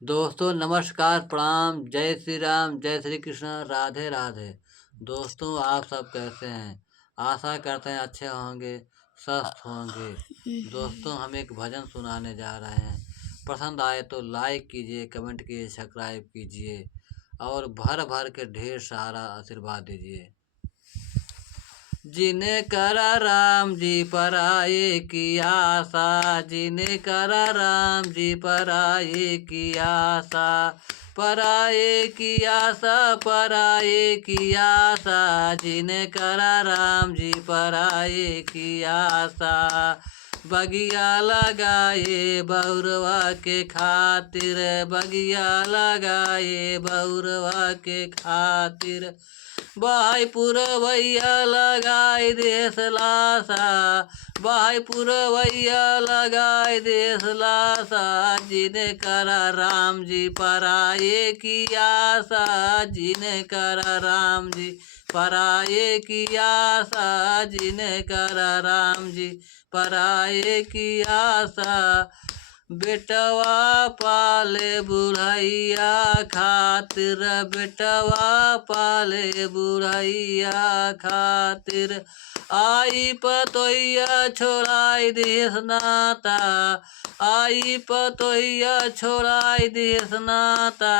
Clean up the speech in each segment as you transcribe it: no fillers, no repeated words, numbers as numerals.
दोस्तों नमस्कार, प्रणाम, जय श्री राम, जय श्री कृष्ण, राधे राधे। दोस्तों आप सब कैसे हैं? आशा करते हैं अच्छे होंगे, स्वस्थ होंगे। दोस्तों हम एक भजन सुनाने जा रहे हैं। पसंद आए तो लाइक कीजिए, कमेंट कीजिए, सब्सक्राइब कीजिए और भर भर के ढेर सारा आशीर्वाद दीजिए। जिन्हें करा राम जी पर आए की आशा, जिन्हें करा राम जी पर आए की आशा, पर आए की आशा, पर आए की आशा, जिन्हें करा राम जी पर आए की आशा। बगिया लगाए बउरवा के खातिर, बगिया लगाए बउरवा के खातिर, भाई पुरवैया लगाए देश लाशा, भाई पुरवैया लगाए देश लाशा, जिन्हें करा राम जी पर आए की आशा, जिन्हें करा राम जी पर आए की आशा, जिन्हें करा राम जी पर आए की आशा। बेटवा पाले बुढ़ैया खातिर, बेटवा पाले बुढ़ैया खातिर, आई पतोहिया छोड़ाई देश नाता, आई पतोहिया छोड़ाई देश नाता,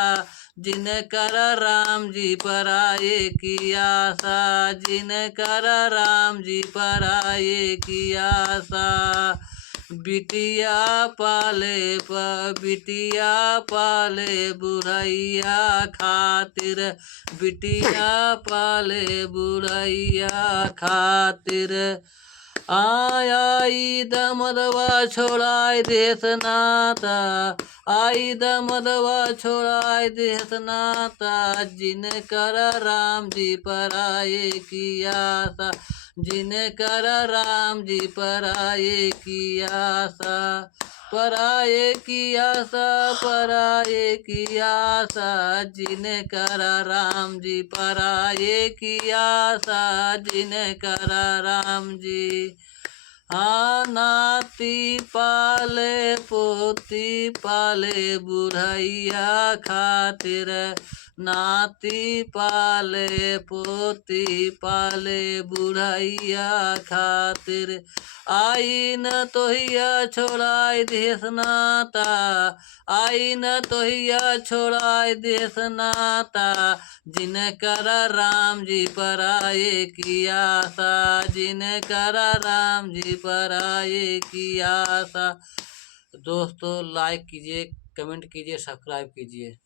जिन्हें कर राम जी पर आए की आशा, जिन्हें कर राम जी पर आए की आशा। बिटिया पाले बिटिया पाले बुढ़ैया खातिर, बिटिया पाले बुढ़ैया खातिर, आई दमदवा छोड़ाई देश नाता, आई दमदवा छोड़ाई देश नाता, जिन्हें कर राम जी पर आए की आशा, जिन्हें कर राम जी पर आए की आशा, पर आए की आशा, पर आए की आशा, जिन्हें कर राम जी पर आए की आशा, जिन्हें कर राम जी। हाँ नाती पाले पोती पाले बुढ़ैया खातिर, नाती पाले पोती पाले बुढ़ैया खातिर, आई न तोहिया छोड़ाई देश नाता, आई न तोहिया छोड़ाई देश नाता, जिन्हें कर राम जी पर आए की आशा, जिन्हें कर राम जी पर आए की आशा। दोस्तों लाइक कीजिए, कमेंट कीजिए, सब्सक्राइब कीजिए।